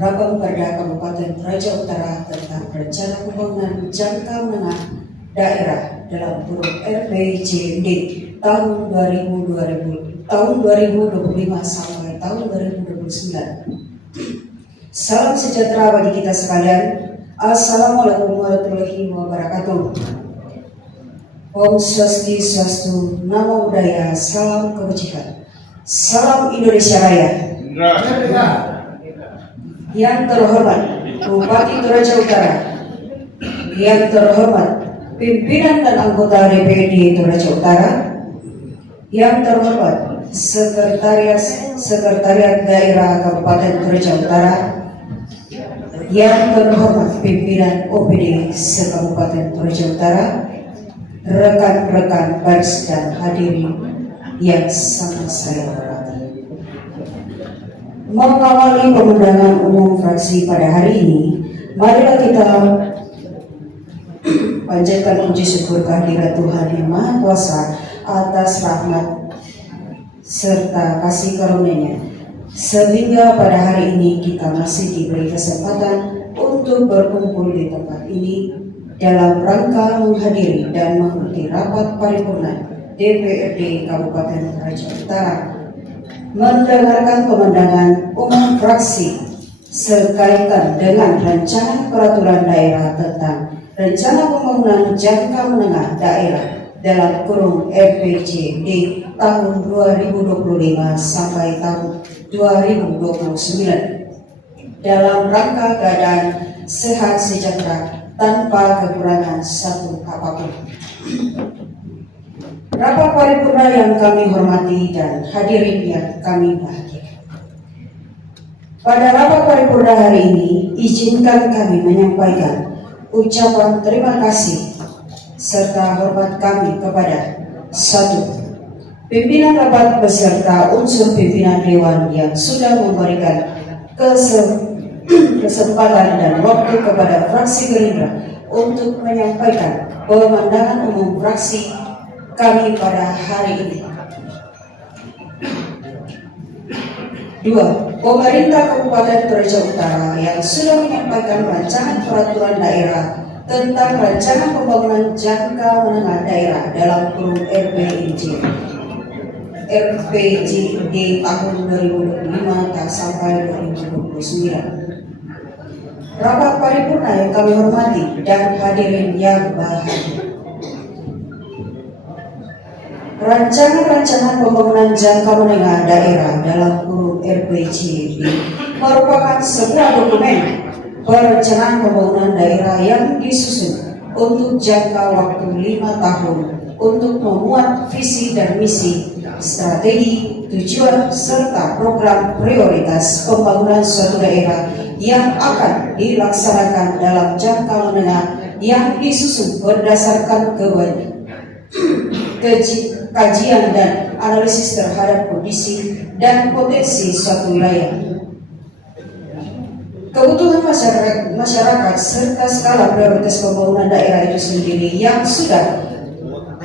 Rapang Perda Kabupaten Toraja Utara tentang rencana pembangunan jangka menengah daerah dalam kurun RPJMD tahun 2025 sampai tahun 2029. Salam sejahtera bagi kita sekalian. Assalamualaikum warahmatullahi wabarakatuh. Om Swastiastu, Namo Buddhaya, salam kebajikan. Salam Indonesia Raya. Yang terhormat Bupati Toraja Utara, yang terhormat pimpinan dan anggota DPRD Toraja Utara, yang terhormat Sekretariat Daerah Kabupaten Toraja Utara, yang terhormat pimpinan OPD se-Kabupaten Toraja Utara, rekan-rekan pers dan hadirin yang sangat saya hormati. Mengawali pemandangan umum fraksi pada hari ini, marilah kita panjatkan puji syukur kehadirat Tuhan Yang Maha Kuasa atas rahmat serta kasih karunia-Nya, sehingga pada hari ini kita masih diberi kesempatan untuk berkumpul di tempat ini dalam rangka menghadiri dan mengikuti rapat paripurna DPRD Kabupaten Toraja Utara, mendengarkan pemandangan umum fraksi sekaitan dengan rencana peraturan daerah tentang rencana pembangunan jangka menengah daerah dalam kurun RPJMD tahun 2025 sampai tahun 2029 dalam rangka keadaan sehat sejahtera tanpa kekurangan satu apapun. Rapat paripurna yang kami hormati dan hadirin yang kami bahagiakan. Pada rapat paripurna hari ini, izinkan kami menyampaikan ucapan terima kasih serta hormat kami kepada 1. Pimpinan rapat beserta unsur pimpinan Dewan yang sudah memberikan kesempatan dan waktu kepada fraksi Gerindra untuk menyampaikan pemandangan umum fraksi kami pada hari ini. 2. Pemerintah Kabupaten Toraja Utara yang sudah menyampaikan rancangan peraturan daerah tentang rencana pembangunan jangka menengah daerah dalam kurun RPJMD tahun 2025 sampai 2029. Rapat paripurna yang kami hormati dan hadirin yang bahagia. Rancangan pembangunan jangka menengah daerah dalam kurun RPJMD merupakan sebuah dokumen perencanaan pembangunan daerah yang disusun untuk jangka waktu 5 tahun untuk memuat visi dan misi, strategi, tujuan, serta program prioritas pembangunan suatu daerah yang akan dilaksanakan dalam jangka menengah yang disusun berdasarkan kajian dan analisis terhadap kondisi dan potensi suatu wilayah, kebutuhan masyarakat serta skala prioritas pembangunan daerah itu sendiri yang sudah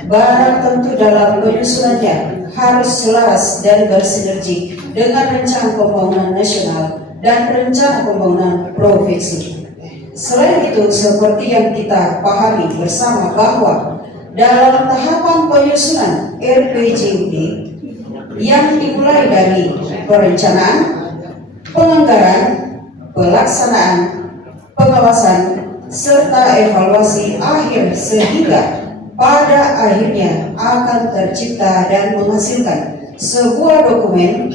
barang tentu dalam penyusunannya harus selaras dan bersinergi dengan rencana pembangunan nasional dan rencana pembangunan provinsi. Selain itu, seperti yang kita pahami bersama bahwa dalam tahapan penyusunan RPJMD yang dimulai dari perencanaan, penganggaran, pelaksanaan, pengawasan, serta evaluasi akhir sehingga pada akhirnya akan tercipta dan menghasilkan sebuah dokumen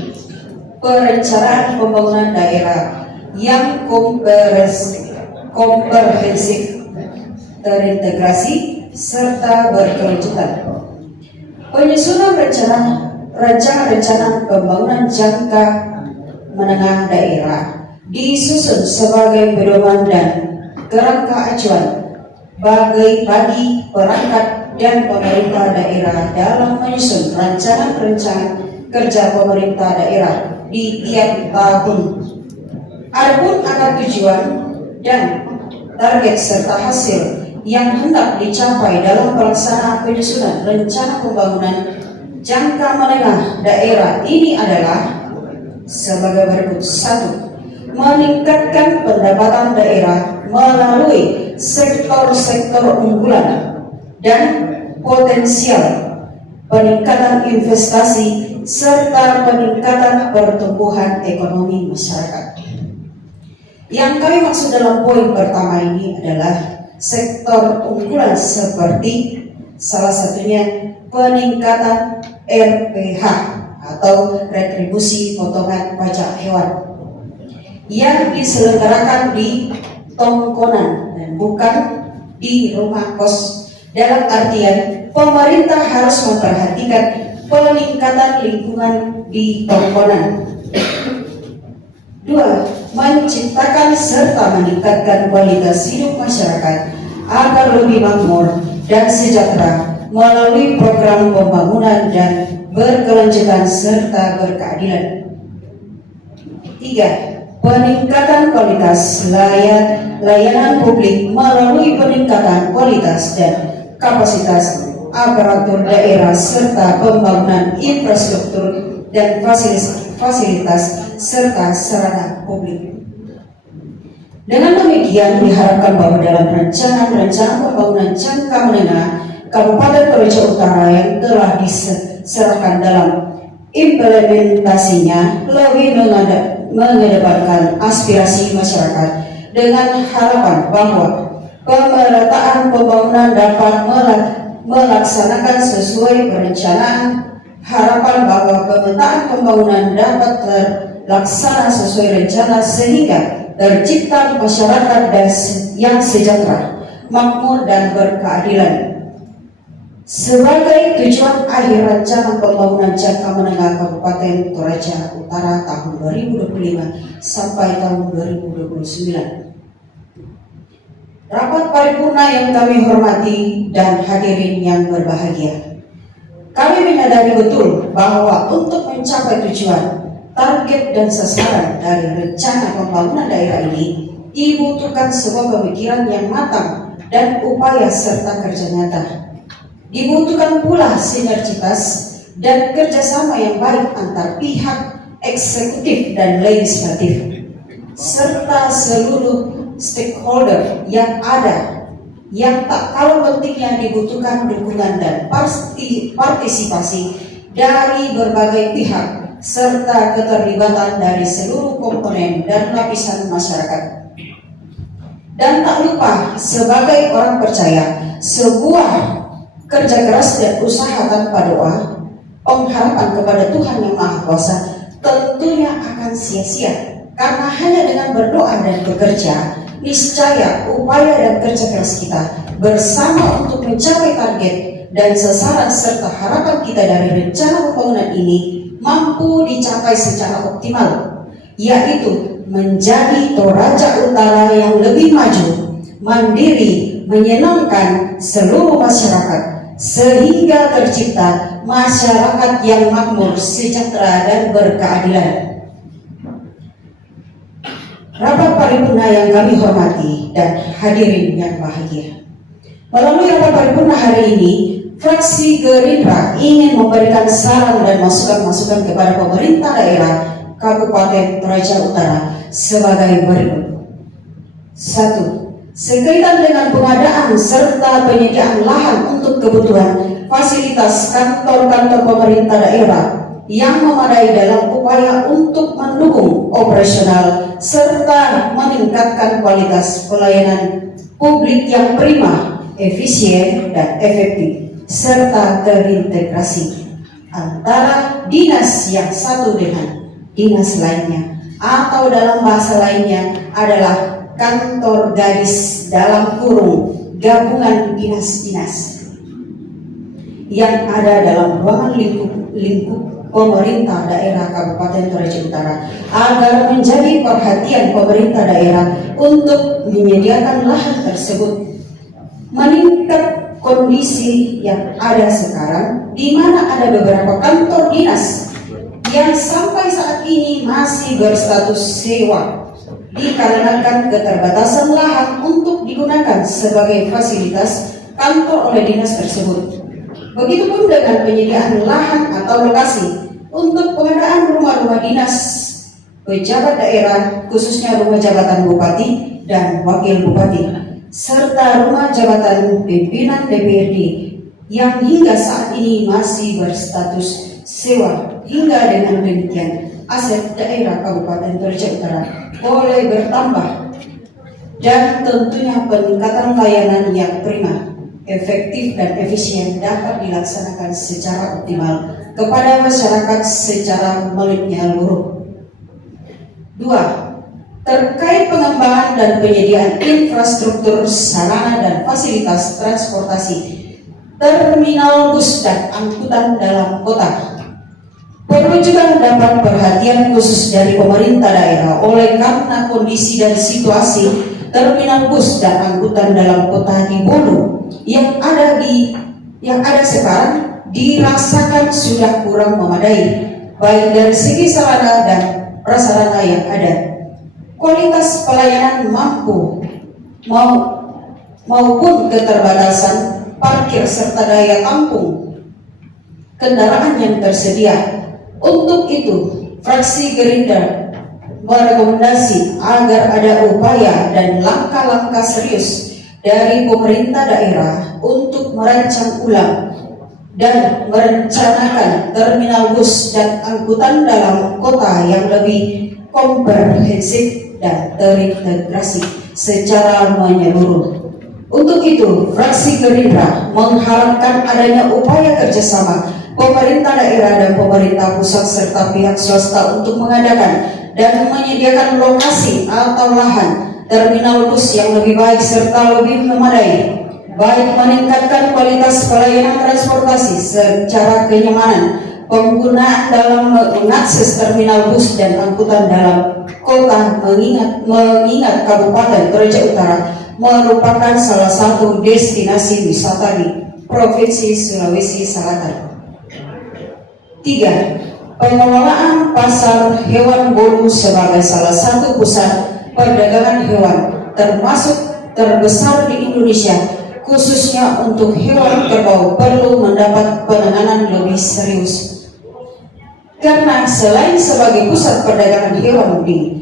perencanaan pembangunan daerah yang komprehensif, terintegrasi, serta berkelanjutan. Penyusunan rencana pembangunan jangka menengah daerah disusun sebagai pedoman dan kerangka acuan bagi perangkat dan pemerintah daerah dalam menyusun rencana kerja pemerintah daerah di tiap tahun. Adapun akan tujuan dan target serta hasil yang hendak dicapai dalam pelaksanaan penyusunan rencana pembangunan jangka menengah daerah ini adalah sebagai berikut. 1. meningkatkan pendapatan daerah melalui sektor-sektor unggulan dan potensial, peningkatan investasi, serta peningkatan pertumbuhan ekonomi masyarakat. Yang kami maksud dalam poin pertama ini adalah sektor unggulan seperti salah satunya peningkatan RPH atau retribusi potongan pajak hewan yang diselenggarakan di tongkonan dan bukan di rumah kos. Dalam artian pemerintah harus memperhatikan peningkatan lingkungan di tongkonan. 2. Menciptakan serta meningkatkan kualitas hidup masyarakat agar lebih makmur dan sejahtera melalui program pembangunan dan berkelanjutan serta berkeadilan. 3. Peningkatan kualitas layanan publik melalui peningkatan kualitas dan kapasitas aparatur daerah serta pembangunan infrastruktur dan fasilitas serta sarana publik. Dengan demikian diharapkan bahwa dalam rencana pembangunan jangka menengah Kabupaten Toraja Utara yang telah diserahkan dalam implementasinya lebih mengedepankan aspirasi masyarakat dengan harapan bahwa pemerataan pembangunan dapat melaksanakan sesuai perencanaan. Harapan bahwa pemetaan pembangunan dapat terlaksana sesuai rencana sehingga tercipta masyarakat yang sejahtera, makmur dan berkeadilan. Sebagai tujuan akhir rencana pembangunan jangka menengah Kabupaten Toraja Utara tahun 2025 sampai tahun 2029. Rapat paripurna yang kami hormati dan hadirin yang berbahagia. Kami menyadari betul bahwa untuk mencapai tujuan, target dan sasaran dari rencana pembangunan daerah ini dibutuhkan sebuah pemikiran yang matang dan upaya serta kerja nyata. Dibutuhkan pula sinergitas dan kerjasama yang baik antar pihak eksekutif dan legislatif serta seluruh stakeholder yang ada, yang tak kalah pentingnya dibutuhkan dukungan dan partisipasi dari berbagai pihak serta keterlibatan dari seluruh komponen dan lapisan masyarakat. Dan tak lupa, sebagai orang percaya, sebuah kerja keras dan usaha tanpa doa, pengharapan kepada Tuhan yang Maha Kuasa tentunya akan sia-sia, karena hanya dengan berdoa dan bekerja, niscaya upaya dan kerja keras kita bersama untuk mencapai target dan sasaran serta harapan kita dari rencana pembangunan ini mampu dicapai secara optimal, yaitu menjadi Toraja Utara yang lebih maju, mandiri, menyenangkan seluruh masyarakat, sehingga tercipta masyarakat yang makmur, sejahtera dan berkeadilan. Rapat paripurna yang kami hormati dan hadirin yang bahagia. Melalui rapat paripurna hari ini, fraksi Gerindra ingin memberikan saran dan masukan-masukan kepada pemerintah daerah Kabupaten Toraja Utara sebagai berikut. 1. Sekaitan dengan pengadaan serta penyediaan lahan untuk kebutuhan fasilitas kantor-kantor pemerintah daerah yang memadai dalam upaya untuk mendukung operasional serta meningkatkan kualitas pelayanan publik yang prima, efisien, dan efektif, serta terintegrasi antara dinas yang satu dengan dinas lainnya, atau dalam bahasa lainnya adalah kantor gadis dalam kurung gabungan dinas-dinas yang ada dalam ruangan lingkup pemerintah daerah Kabupaten Toraja Utara, agar menjadi perhatian pemerintah daerah untuk menyediakan lahan tersebut. Meningkat kondisi yang ada sekarang, di mana ada beberapa kantor dinas yang sampai saat ini masih berstatus sewa, dikarenakan keterbatasan lahan untuk digunakan sebagai fasilitas kantor oleh dinas tersebut. Begitupun dengan penyediaan lahan atau lokasi untuk pengadaan rumah-rumah dinas. pejabat daerah khususnya rumah jabatan bupati dan wakil bupati, serta rumah jabatan pimpinan DPRD yang hingga saat ini masih berstatus sewa. Hingga dengan demikian aset daerah Kabupaten Toraja Utara boleh bertambah dan tentunya peningkatan layanan yang prima, efektif dan efisien dapat dilaksanakan secara optimal kepada masyarakat secara menyeluruh. 2. Terkait pengembangan dan penyediaan infrastruktur sarana dan fasilitas transportasi terminal bus dan angkutan dalam kota, perlu juga mendapat perhatian khusus dari pemerintah daerah oleh karena kondisi dan situasi terminal bus dan angkutan dalam kota di Bolu yang ada sekarang dirasakan sudah kurang memadai, baik dari segi sarana dan prasarana yang ada, kualitas pelayanan maupun keterbatasan parkir serta daya tampung kendaraan yang tersedia. Untuk itu, fraksi Gerindra merekomendasi agar ada upaya dan langkah-langkah serius dari pemerintah daerah untuk merancang ulang dan merencanakan terminal bus dan angkutan dalam kota yang lebih komprehensif dan terintegrasi secara menyeluruh. Untuk itu, fraksi Gerindra mengharapkan adanya upaya kerjasama pemerintah daerah dan pemerintah pusat serta pihak swasta untuk mengadakan dan menyediakan lokasi atau lahan terminal bus yang lebih baik serta lebih memadai, baik meningkatkan kualitas pelayanan transportasi secara kenyamanan penggunaan dalam mengakses terminal bus dan angkutan dalam kota, mengingat Kabupaten Toraja Utara merupakan salah satu destinasi wisata di Provinsi Sulawesi Selatan. 3. Pengelolaan pasar hewan Bolu sebagai salah satu pusat perdagangan hewan termasuk terbesar di Indonesia, khususnya untuk hewan kerbau, perlu mendapat penanganan lebih serius. Karena selain sebagai pusat perdagangan hewan di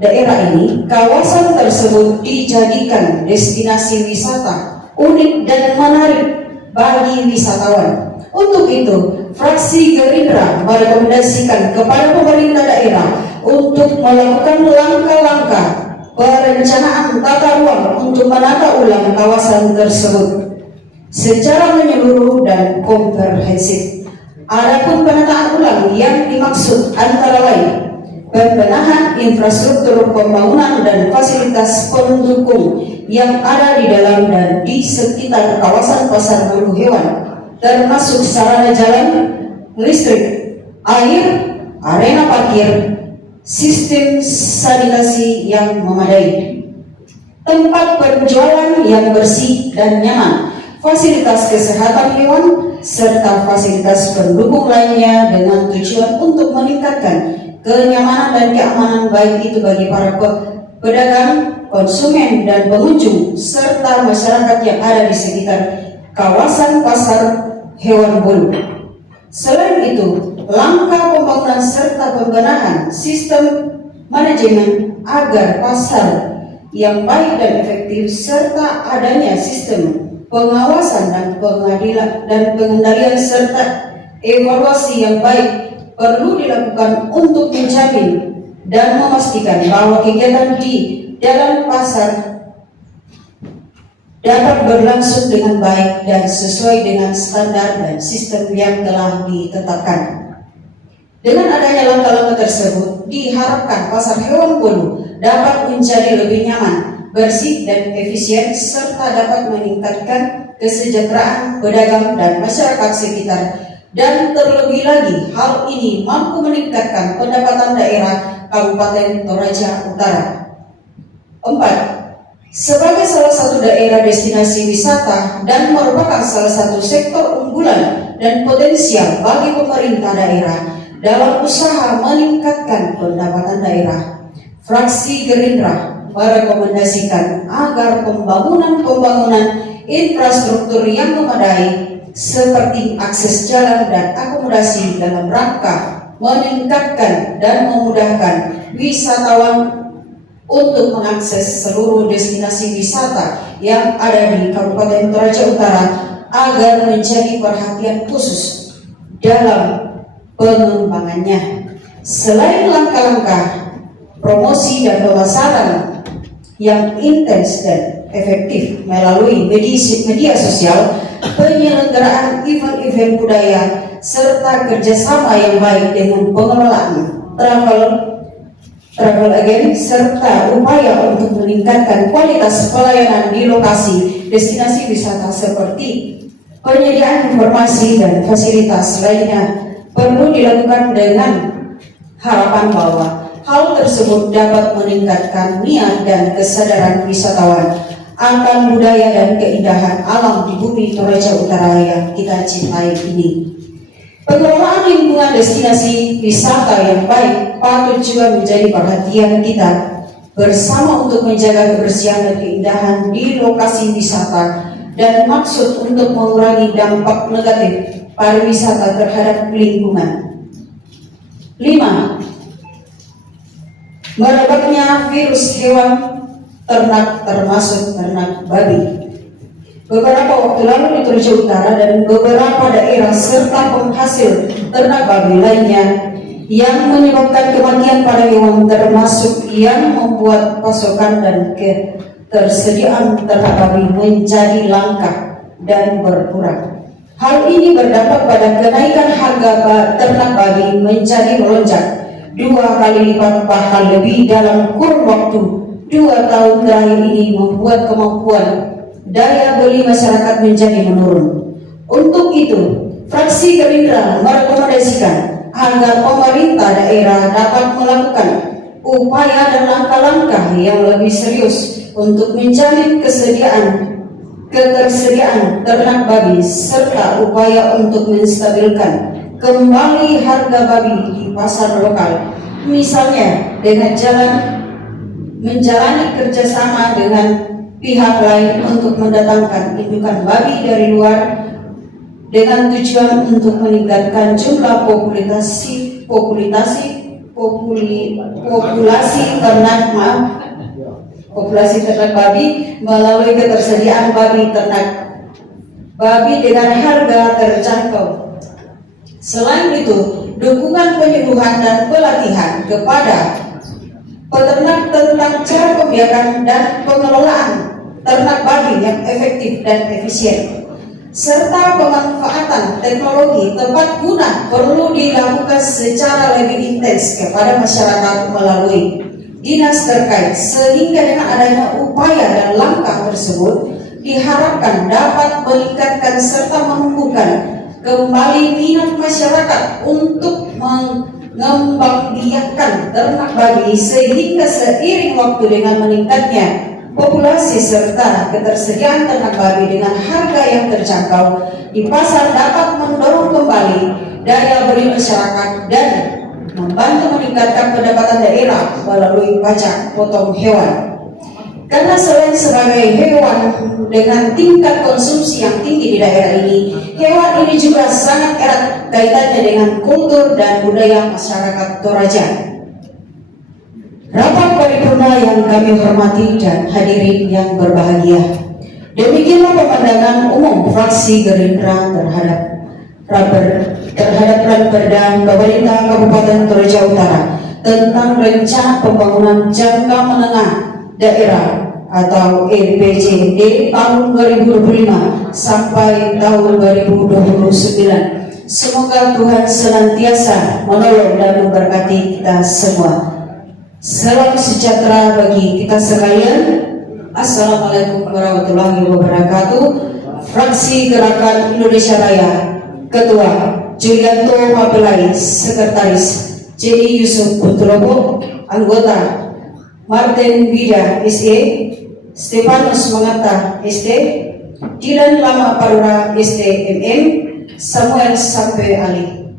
daerah ini, kawasan tersebut dijadikan destinasi wisata unik dan menarik bagi wisatawan. Untuk itu, fraksi Gerindra merekomendasikan kepada pemerintah daerah untuk melakukan langkah-langkah perencanaan tata ruang untuk menata ulang kawasan tersebut secara menyeluruh dan komprehensif. Adapun penataan ulang yang dimaksud antara lain pembenahan infrastruktur pembangunan dan fasilitas pendukung yang ada di dalam dan di sekitar kawasan pasar bulu hewan, termasuk sarana jalan, listrik, air, arena parkir, sistem sanitasi yang memadai, tempat penjualan yang bersih dan nyaman, fasilitas kesehatan hewan, serta fasilitas pendukung lainnya dengan tujuan untuk meningkatkan kenyamanan dan keamanan baik itu bagi para pedagang, konsumen, dan pengunjung, serta masyarakat yang ada di sekitar kawasan pasar hewan Bolu. Selain itu, langkah pembangunan serta pembenahan sistem manajemen agar pasar yang baik dan efektif serta adanya sistem pengawasan dan pengendalian serta evaluasi yang baik perlu dilakukan untuk menjamin dan memastikan bahwa kegiatan di dalam pasar dapat berlangsung dengan baik dan sesuai dengan standar dan sistem yang telah ditetapkan. Dengan adanya langkah-langkah tersebut, diharapkan pasar hewan Bolu dapat menjadi lebih nyaman, bersih dan efisien, serta dapat meningkatkan kesejahteraan pedagang dan masyarakat sekitar. Dan terlebih lagi, hal ini mampu meningkatkan pendapatan daerah Kabupaten Toraja Utara. 4. Sebagai salah satu daerah destinasi wisata dan merupakan salah satu sektor unggulan dan potensial bagi pemerintah daerah dalam usaha meningkatkan pendapatan daerah, fraksi Gerindra merekomendasikan agar pembangunan infrastruktur yang memadai seperti akses jalan dan akomodasi dalam rangka meningkatkan dan memudahkan wisatawan untuk mengakses seluruh destinasi wisata yang ada di Kabupaten Toraja Utara agar menjadi perhatian khusus dalam pengembangannya. Selain langkah-langkah promosi dan pemasaran yang intens dan efektif melalui media sosial, penyelenggaraan event-event budaya, serta kerjasama yang baik dengan pengelolaan travel agent, serta upaya untuk meningkatkan kualitas pelayanan di lokasi destinasi wisata seperti penyediaan informasi dan fasilitas lainnya perlu dilakukan dengan harapan bahwa hal tersebut dapat meningkatkan niat dan kesadaran wisatawan akan budaya dan keindahan alam di bumi Toraja Utara yang kita cintai ini. Pengelolaan lingkungan destinasi wisata yang baik patut juga menjadi perhatian kita bersama untuk menjaga kebersihan dan keindahan di lokasi wisata dan maksud untuk mengurangi dampak negatif pariwisata terhadap lingkungan. 5. Merebaknya virus hewan ternak termasuk ternak babi. Beberapa waktu lalu di Toraja Utara dan beberapa daerah serta penghasil ternak babi lainnya yang menyebabkan kematian pada hewan termasuk yang membuat pasokan dan ketersediaan ternak babi menjadi langka dan berkurang. Hal ini berdampak pada kenaikan harga ternak babi menjadi melonjak 2 kali lipat bahkan lebih dalam kurun waktu 2 tahun terakhir ini, membuat kemampuan daya beli masyarakat menjadi menurun. Untuk itu, fraksi Gerindra merekomendasikan agar pemerintah daerah dapat melakukan upaya dan langkah-langkah yang lebih serius untuk menjamin ketersediaan ternak babi serta upaya untuk menstabilkan kembali harga babi di pasar lokal, misalnya dengan menjalani kerjasama dengan pihak lain untuk mendatangkan indukan babi dari luar dengan tujuan untuk meningkatkan jumlah populasi ternak babi melalui ketersediaan ternak babi dengan harga terjangkau. Selain itu, dukungan penyuluhan dan pelatihan kepada peternak tentang cara pembiakan dan pengelolaan ternak babi yang efektif dan efisien, serta pemanfaatan teknologi tepat guna perlu dilakukan secara lebih intens kepada masyarakat melalui dinas terkait, sehingga dengan adanya upaya dan langkah tersebut diharapkan dapat meningkatkan serta menumbuhkan kembali minat masyarakat untuk mengembangbiakkan ternak babi, sehingga seiring waktu dengan meningkatnya populasi serta ketersediaan ternak babi dengan harga yang terjangkau di pasar dapat mendorong kembali daya beli masyarakat dan membantu meningkatkan pendapatan daerah melalui pajak potong hewan. Karena selain sebagai hewan dengan tingkat konsumsi yang tinggi di daerah ini, hewan ini juga sangat erat kaitannya dengan kultur dan budaya masyarakat Toraja. Rapat paripurna yang kami hormati dan hadirin yang berbahagia, demikianlah pemandangan umum fraksi Gerindra terhadap Ranperda Pemerintah Kabupaten Toraja Utara tentang rencana pembangunan jangka menengah daerah atau RPJD tahun 2025 sampai tahun 2029. Semoga Tuhan senantiasa menolong dan memberkati kita semua. Salam sejahtera bagi kita sekalian. Assalamualaikum warahmatullahi wabarakatuh. Fraksi Gerakan Indonesia Raya, Ketua Julianto Mapelai, Sekretaris Jenny Yusuf Butulobo, Anggota Martin Bida SE, Stefanus Mangata ST, Dilan Lama Parura ST MM, Samuel Sampe Ali.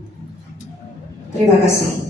Terima kasih.